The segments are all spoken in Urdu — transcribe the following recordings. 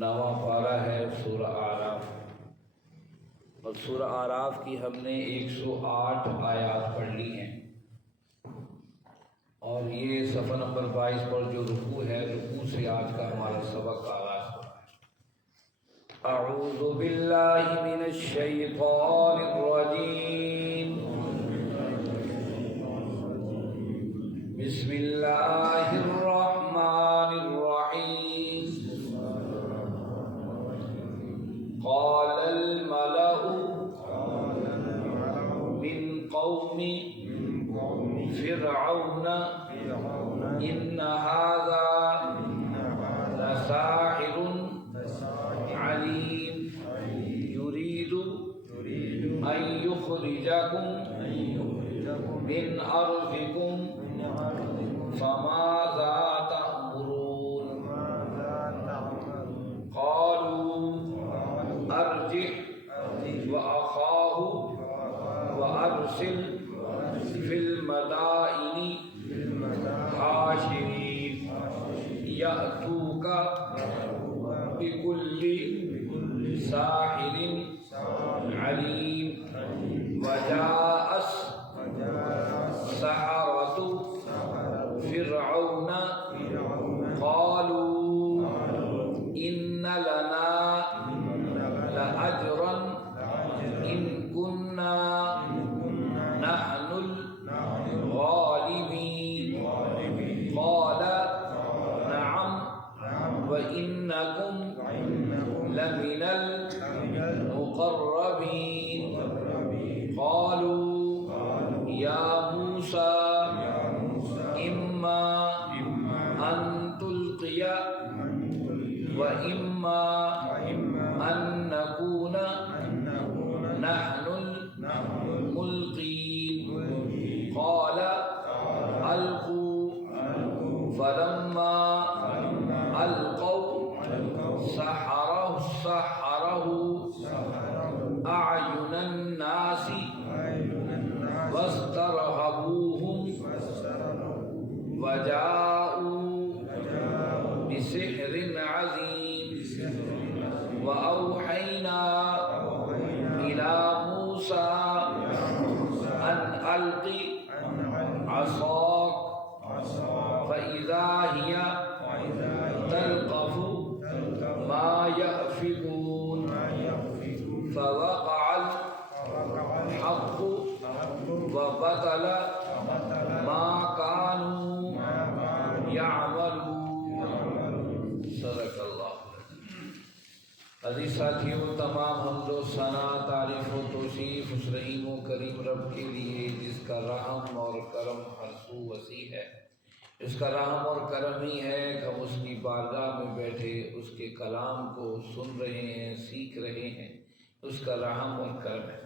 نواں پارہ ہے سورہ اعراف، اور سورہ اعراف کی ہم نے 108 آیات پڑھ لی ہیں، اور یہ صفحہ نمبر 22 پر جو رکوع ہے، رکوع سے آج کا ہمارا سبق کا آغاز ہو رہا ہے۔ اعوذ باللہ من الشیطان الرجیم، بسم اللہ الرحمن الرحیم۔ قال الملأ من قوم فرعون إن هذا لساحر عليم يريد أن يخرجكم من أرضكم فماذا تأمرون؟ قالوا أرجع وأخاه وأرسل في المدائن حاشرين يأتوك بكل ساحر عليم۔ وجاء السحرة فرعون قالوا إن لنا لأجرا إن كنا نحن الغالبين۔ قال نعم وإنكم لمن المقربين۔ قالوا يا موسى إما أن تلقي وإما أن نكون نحن الملقين۔ قال ألقوا، فلما ألقوا سحره أعين الناس واسترهبوهم وجاءوا بسحر عظيم۔ وأوحينا إلى موسى أن ألق عصاك فإذا هي تلقف ما يأفكون۔ فوقع الحق وبطل ما كانوا يعملون۔ صدق اللہ۔ عزیز ساتھیوں، تمام حمد و ثنا، تعریف و توصیف اس رحیم و کریم رب کے لیے جس کا رحم اور کرم ہر سو وسیع ہے۔ اس کا رحم اور کرم ہی ہے کہ ہم اس کی بارگاہ میں بیٹھے اس کے کلام کو سن رہے ہیں، سیکھ رہے ہیں۔ اس کا رحم اور کرم ہے۔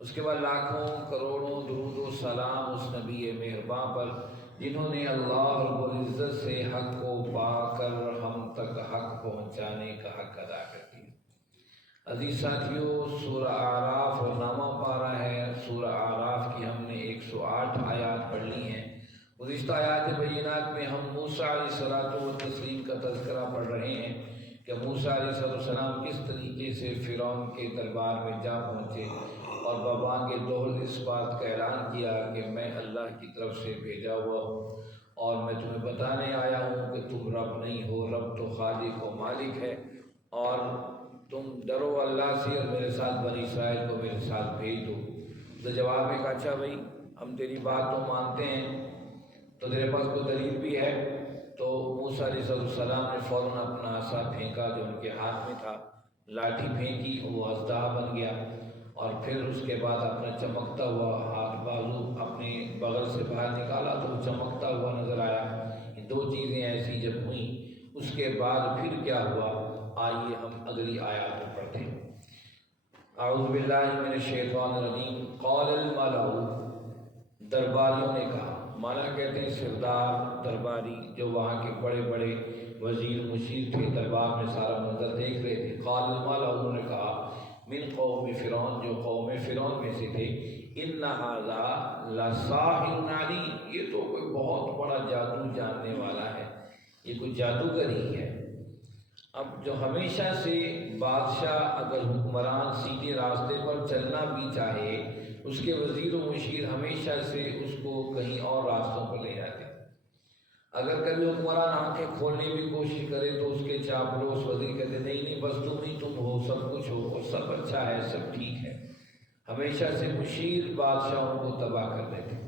اس کے بعد لاکھوں کروڑوں درود و سلام اس نبی مہرباں پر جنہوں نے اللہ رب العزت سے حق کو پا کر ہم تک حق پہنچانے کا حق ادا کر دیا۔ عزیز ساتھیوں، سورہ اعراف اور نامہ پارہ ہے سورہ اعراف کی ہم نے 108 آیات پڑھ لی ہیں۔ گزشتہ آیات بینات میں ہم موسیٰ علیہ السلام کا تذکرہ پڑھ رہے ہیں کہ موسیٰ علیہ السلام کس طریقے سے فرعون کے دربار میں جا پہنچے اور بابانگ دوہل اس بات کا اعلان کیا کہ میں اللہ کی طرف سے بھیجا ہوا ہوں اور میں تمہیں بتانے آیا ہوں کہ تم رب نہیں ہو، رب تو خالق و مالک ہے، اور تم ڈرو اللہ سے اور میرے ساتھ بنی اسرائیل کو میرے ساتھ بھیج دو۔ تو جواب میں کہا اچھا بھائی، ہم تیری بات تو مانتے ہیں، تو تیرے پاس کوئی دلیل بھی ہے؟ تو موسیٰ علیہ السلام نے فوراً اپنا عصا پھینکا جو ان کے ہاتھ میں تھا، لاٹھی پھینکی، وہ اژدہا بن گیا، اور پھر اس کے بعد اپنا چمکتا ہوا ہاتھ بازو اپنے بغل سے باہر نکالا تو وہ چمکتا ہوا نظر آیا۔ یہ دو چیزیں ایسی جب ہوئیں، اس کے بعد پھر کیا ہوا؟ آئیے ہم اگلی آیات میں پڑھتے ہیں۔ اعوذ باللہ من الشیطان الرجیم۔ قال الملأ، درباریوں نے کہا۔ مانا کہتے ہیں سردار، درباری، جو وہاں کے بڑے بڑے وزیر مشیر تھے، دربار میں سارا منظر دیکھ رہے تھے۔ قال الملأ، انہوں نے کہا، من قوم فرعون، جو قوم فرعون میں سے تھے، ان ھذا لساحر علیم، یہ تو کوئی بہت بڑا جادو جاننے والا ہے، یہ کوئی جادوگر ہی ہے۔ اب جو ہمیشہ سے بادشاہ اگر حکمران سیدھے راستے پر چلنا بھی چاہے، اس کے وزیر و مشیر ہمیشہ سے اس کو کہیں اور راستوں پر لے جاتے ہیں۔ اگر کبھی حکمران آنکھیں کھولنے کی کوشش کرے تو اس کے چاپلوس وزیر کہتے نہیں نہیں بس تم ہی تم ہو، سب کچھ ہو اور سب اچھا ہے، سب ٹھیک ہے۔ ہمیشہ سے مشیر بادشاہوں کو تباہ کر دیتے۔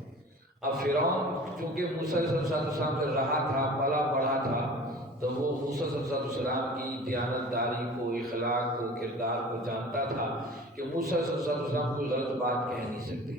اب فرعون چونکہ موسیٰ علیہ السلام سے رہا تھا، پلا بڑھا تھا، تو وہ موسیٰ علیہ السلام کی دیانتداری کو، اخلاق کو، کردار کو جانتا تھا کہ موسیٰ علیہ السلام کوئی غلط بات کہہ نہیں سکتے۔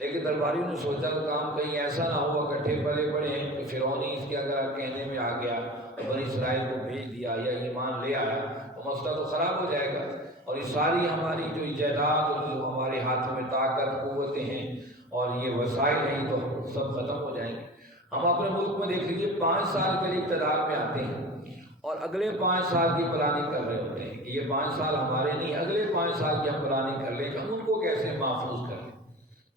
لیکن درباریوں نے سوچا تو کام کہیں ایسا نہ ہوا، اکٹھے پلے پڑے ہیں کہ فرعون ہی اس کے اگر کہنے میں آ گیا، بنی اسرائیل کو بھیج دیا یا ایمان لے آیا تو مسئلہ تو خراب ہو جائے گا، اور یہ ساری ہماری جو ایجادات اور جو ہمارے ہاتھ میں طاقت قوتیں ہیں اور یہ وسائل ہیں تو سب ختم ہو جائیں گے۔ ہم اپنے ملک میں دیکھ لیجیے 5 سال کے لیے اقتدار میں آتے ہیں اور اگلے 5 سال کی پلاننگ کر رہے ہوتے ہیں کہ یہ 5 سال ہمارے نہیں، اگلے 5 سال کی ہم پلاننگ کر لیں کہ ہم ان کو کیسے محفوظ کر لیں۔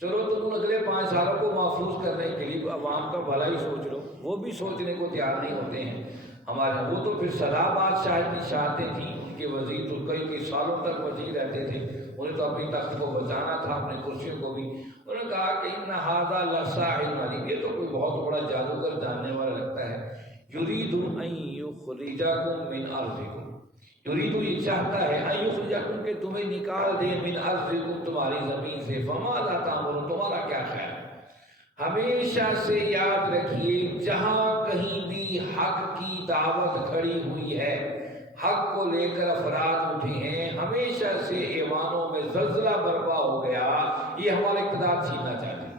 چلو تم ان اگلے 5 سالوں کو محفوظ کرنے کے لیے عوام کا بھلا ہی سوچ لو، وہ بھی سوچنے کو تیار نہیں ہوتے ہیں ہمارے۔ وہ تو پھر سدا بادشاہ کی شاہتیں تھیں، ان کے وزیر تو کئی سالوں تک وزیر رہتے تھے، انہیں تو اپنی تخت کو بچانا تھا، اپنے کرسیوں کو بھی۔ انہوں نے کہا کہ ان ھذا لساحر علیم، یہ تو کوئی بہت بڑا جادوگر جاننے والا لگتا ہے۔ یرید ان یخرجکم من ارضکم، یرید یہ چاہتا ہے ان یخرجکم کہ تمہیں نکال دے، من ارضکم تمہاری زمین سے، فماذا تأمرون تمہارا کیا خیال ہے؟ ہمیشہ سے یاد رکھیے جہاں کہیں بھی حق کی دعوت کھڑی ہوئی ہے، حق کو لے کر افراد اٹھے ہیں، ہمیشہ سے ایوانوں میں زلزلہ برپا ہو گیا، یہ ہمارا اقتدار چھیننا چاہتے ہیں۔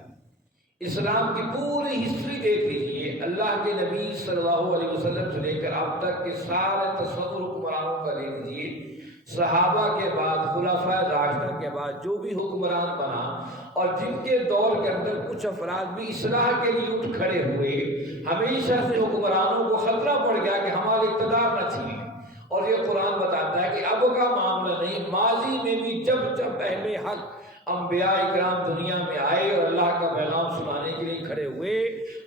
اسلام کی پوری ہسٹری دیکھ لیجیے، اللہ کے نبی صلی اللہ علیہ وسلم سے لے کر اب تک کے سارے تصور حکمرانوں کا لے لیجیے، صحابہ کے بعد، خلفاء راشدین کے بعد جو بھی حکمران بنا اور جن کے دور کے اندر کچھ افراد بھی اصلاح کے لیے اٹھ کھڑے ہوئے، ہمیشہ سے حکمرانوں کو خطرہ پڑ گیا کہ ہمارے اقتدار نہ چھینیں۔ اور یہ قرآن بتاتا ہے کہ اب کا معاملہ نہیں، ماضی میں بھی جب جب اہل حق انبیاء اکرام دنیا میں آئے اور اللہ کا پیغام سنانے کے لیے کھڑے ہوئے،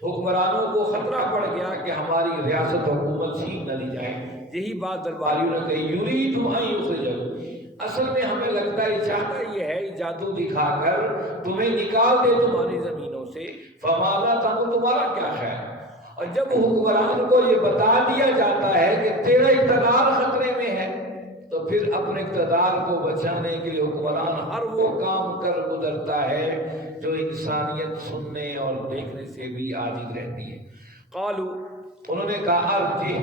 حکمرانوں کو خطرہ پڑ گیا کہ ہماری ریاست حکومت چھین نہ لی جائے۔ یہی بات درباریوں نے کہی، یرید ان یخرجکم، اصل میں ہمیں لگتا ہے چاہتا یہ ہے جادو دکھا کر تمہیں نکال دے تمہاری زمینوں سے، فماذا تأمرون تمہارا کیا خیال ہے؟ اور جب حکمران کو یہ بتا دیا جاتا ہے کہ تیرا اقتدار خطرے میں ہے، تو پھر اپنے اقتدار کو بچانے کے لیے حکمران ہر وہ کام کر گزرتا ہے جو انسانیت سننے اور دیکھنے سے بھی عاجز رہتی ہے۔ قالوا، انہوں نے کہا ارجع،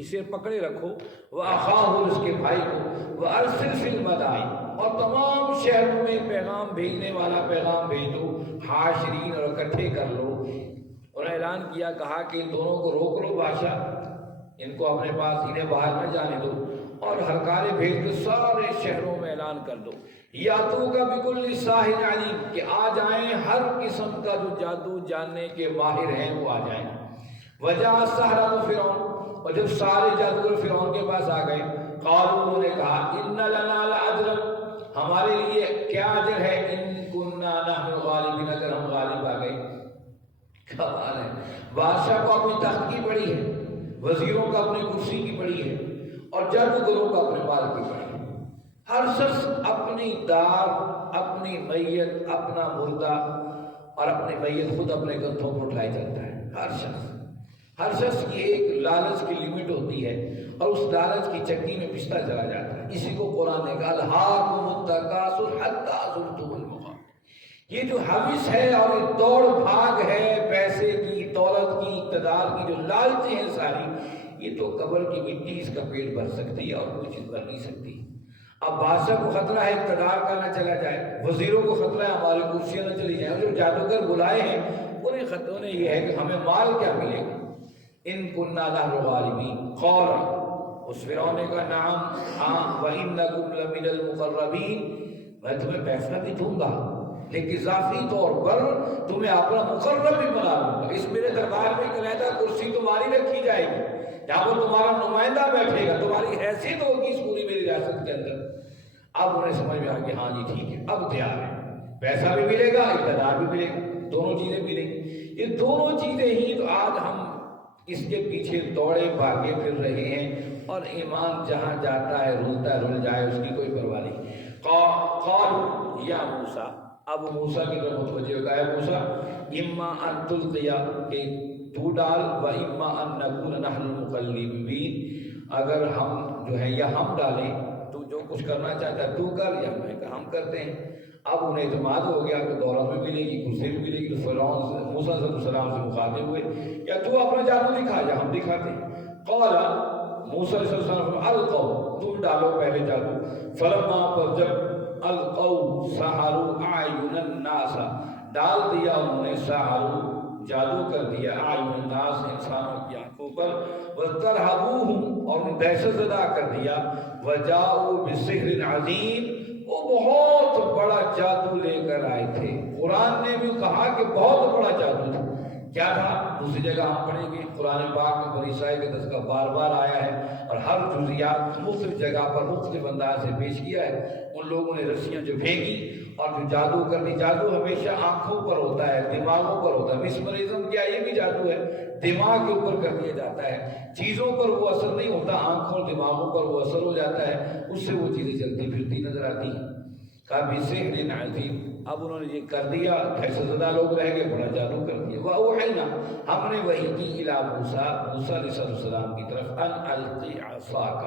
اسے پکڑے رکھو، وَأَخَاهُ، اس کے بھائی کو، وَأَرْسِلْ فِي الْمَدَائِنِ، اور تمام شہروں میں پیغام بھیجنے والا پیغام بھیج دو، حاشرین، اور اکٹھے کر لو۔ انہوں نے اعلان کیا، کہا کہ ان دونوں کو روک لو بادشاہ، ان کو اپنے پاس انہیں باہر نہ جانے دو، اور ہرکارے بھیج کے سارے شہروں میں اعلان کر دو، یاتوک بکل ساحر علیم، کہ آ جائیں ہر قسم کا جو جادو جاننے کے ماہر ہیں وہ آ جائیں۔ وجاء السحرۃ فرعون، اور جب سارے جادوگر فرعون کے پاس آ گئے، قالوا، انہوں نے کہا، ان لنا لاجرا، ہمارے لیے کیا اجر ہے، ان کنا نحن الغالبین، اگر ہم غالب آ گئے۔ کمال ہے، بادشاہ کو اپنی تخت کی پڑی ہے، وزیروں کا اپنی کرسی کی پڑی ہے، اور جادوگروں کا اپنے مال کی پڑی ہے۔ ہر شخص اپنی دار، اپنی میت، اپنا مردہ اور اپنی میت خود اپنے کندھوں پر اٹھائے چلتا ہے۔ ہر شخص کی ایک لالچ کی لمٹ ہوتی ہے اور اس لالچ کی چکی میں پستا چلا جاتا ہے۔ اسی کو قرآن نے کہا الہاکم التکاثر حتی زرتم المقابر، یہ جو حوث ہے اور یہ دوڑ بھاگ ہے پیسے کی، دولت کی، اقتدار کی، جو لالچیں ہیں ساری، یہ تو قبر کی مٹی اس کا پیٹ بھر سکتی ہے اور کوئی چیز بھر نہیں سکتی۔ اب بادشاہ کو خطرہ ہے اقتدار کا نہ چلا جائے، وزیروں کو خطرہ ہے ہماری کرسیاں نہ چلی جائیں، اور جو جادوگر بلائے ہیں انہیں خطرہ یہ ہے کہ ہمیں مال کیا ملے گا۔ ان کننا نحن الغالبین، قال، اس فرعون نے کہا نعم، ہاں، وَإِنَّكُمْ لَمِنَ الْمُقَرَّبِينَ، میں تمہیں پیسہ بھی دوں گا لیکن اضافی طور پر تمہیں اپنا مقرب بھی بنا لوں گا۔ اس میرے دربار میں ایک علیحدہ کرسی تمہاری رکھی جائے گی جہاں پر تمہارا نمائندہ بیٹھے گا، تمہاری حیثیت ہوگی اس پوری میری ریاست کے اندر۔ اب انہیں سمجھ میں آ گیا ہاں جی ٹھیک ہے، اب تیار ہے، پیسہ بھی ملے گا، اقتدار بھی ملے گا، دونوں چیزیں ملیں گی۔ یہ دونوں چیزیں ہی تو آج ہم اس کے پیچھے دوڑے بھاگے پھر رہے ہیں اور ایمان جہاں جاتا ہے رولتا رول جائے اس کی کوئی پرواہ نہیں۔ قالوا یا موسیٰ، اب موسیٰ کی طرف متوجہ ہو گیا، موسیٰ اما ان تلقیا کہ تو ڈال، و اما ان نکون نحن المقلبین، اگر ہم جو ہے یا ہم ڈالیں، تو جو کچھ کرنا چاہتا ہے تو کر یا میں کہ ہم کرتے ہیں۔ اب انہیں اعتماد ہو گیا کہ دولت بھی ملے گی، کرسی بھی ملے گی، تو فرعون سے موسیٰ علیہ السلام سے مخاطب ہوئے یا تو اپنا جادو دکھا یا ہم دکھاتے ہیں۔ قال موسیٰ علیہ السلام القوا، تم ڈالو پہلے جادو، فلما پر جب القوا سحروا اعین الناس، ڈال دیا انہوں نے، سحروا جادو کر دیا، اعین الناس انسانوں کی آنکھوں پر، وَاسْتَرْهَبُوهُمْ اور انہیں دہشت زدہ کر دیا، وَجَاءُوا بِسِحْرٍ عَظِيمٍ وہ بہت بڑا جادو لے کر آئے تھے۔ قرآن نے بھی کہا کہ بہت بڑا جادو تھا، کیا تھا؟ دوسری جگہ ہم پڑھیں گے، قرآن پاک میں بنی اسرائیل کا تذکرہ بار بار آیا ہے اور ہر جزیات مختلف جگہ پر مختلف انداز سے پیش کیا ہے۔ ان لوگوں نے رسیاں جو پھینکی اور جو جادو کر دی، جادو ہمیشہ آنکھوں پر ہوتا ہے، دماغوں پر ہوتا ہے۔ مسمرزم کیا یہ بھی جادو ہے، دماغ کے اوپر کر دیا جاتا ہے، چیزوں پر وہ اثر نہیں ہوتا، آنکھوں دماغوں پر وہ اثر ہو جاتا ہے، اس سے وہ چیزیں چلتی پھرتی نظر آتی ہیں۔ کبھی سحر عظیم، اب انہوں نے یہ کر دیا، دہشت زدہ لوگ رہ گئے، بڑا جادو کر دیا۔ وَأَوْحَيْنَا ہم نے وحی کی إِلَىٰ مُوسَىٰ، موسیٰ علیہ السلام کی طرف، أَنْ أَلْقِ عَصَاكَ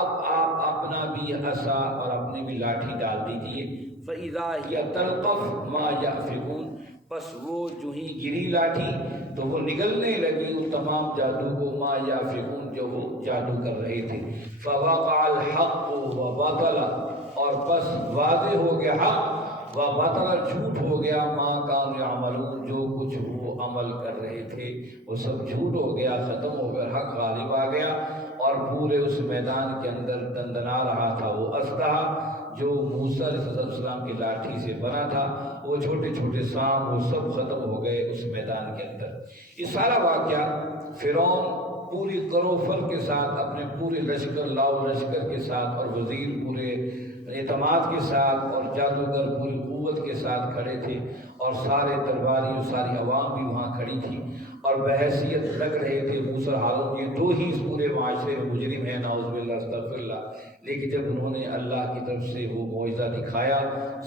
اب آپ اپنا بھی عصا اور اپنی بھی لاٹھی ڈال دیجئے، فَإِذَا هِيَ تَلْقَفُ مَا يَأْفِكُونَ بس وہ جو ہی گری لاٹھی تو وہ نگلنے لگی ان تمام جادو کو، ما یافکون جو وہ جادو کر رہے تھے۔ فوقع الحق وبطل اور بس واضح ہو گیا حق، وبطل جھوٹ ہو گیا، ما کانوا یعملون جو کچھ وہ عمل کر رہے تھے وہ سب جھوٹ ہو گیا، ختم ہو گیا، حق غالب آ گیا۔ اور پورے اس میدان کے اندر دندنا رہا تھا وہ اسلحہ جو موسیٰ علیہ السلام کی لاٹھی سے بنا تھا، وہ چھوٹے چھوٹے سانپ وہ سب ختم ہو گئے اس میدان کے اندر۔ یہ سارا واقعہ فرعون پوری کروفر کے ساتھ، اپنے پورے لشکر لاؤ لشکر کے ساتھ اور وزیر پورے اعتماد کے ساتھ اور جادوگر پوری قوت کے ساتھ کھڑے تھے، اور سارے درباری اور ساری عوام بھی وہاں کھڑی تھی اور بحیثیت لگ رہے تھے موسیٰ ہارون یہ دو ہی اس پورے معاشرے میں مجرم ہیں، نعوذ باللہ استغفر اللہ۔ لیکن جب انہوں نے اللہ کی طرف سے وہ معجزہ دکھایا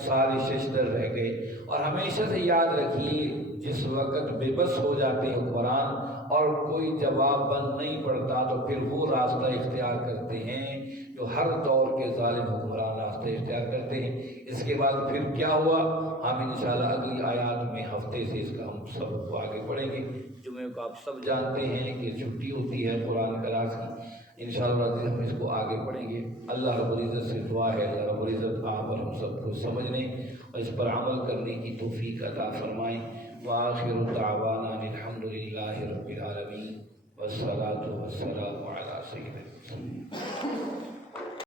سارے ششدر رہ گئے۔ اور ہمیشہ سے یاد رکھیے جس وقت بے بس ہو جاتے حکمران اور کوئی جواب بند نہیں پڑتا تو پھر وہ راستہ اختیار کرتے ہیں جو ہر دور کے ظالم حکمران راستہ اختیار کرتے ہیں۔ اس کے بعد پھر کیا ہوا ہم انشاءاللہ اگلی آیات میں ہفتے سے اس کا ہم سب کو آگے پڑھیں گے۔ جمعے کو آپ سب جانتے ہیں کہ چھٹی ہوتی ہے قرآن کلاس کی، انشاءاللہ ہم اس کو آگے پڑھیں گے۔ اللہ رب العزت سے دعا ہے اللہ رب العزت آپ اور ہم سب کو سمجھنے اور اس پر عمل کرنے کی توفیق عطا فرمائیں۔ وآخر دعوانا الحمد للہ رب العالمین والصلاة والسلام علی سیدنا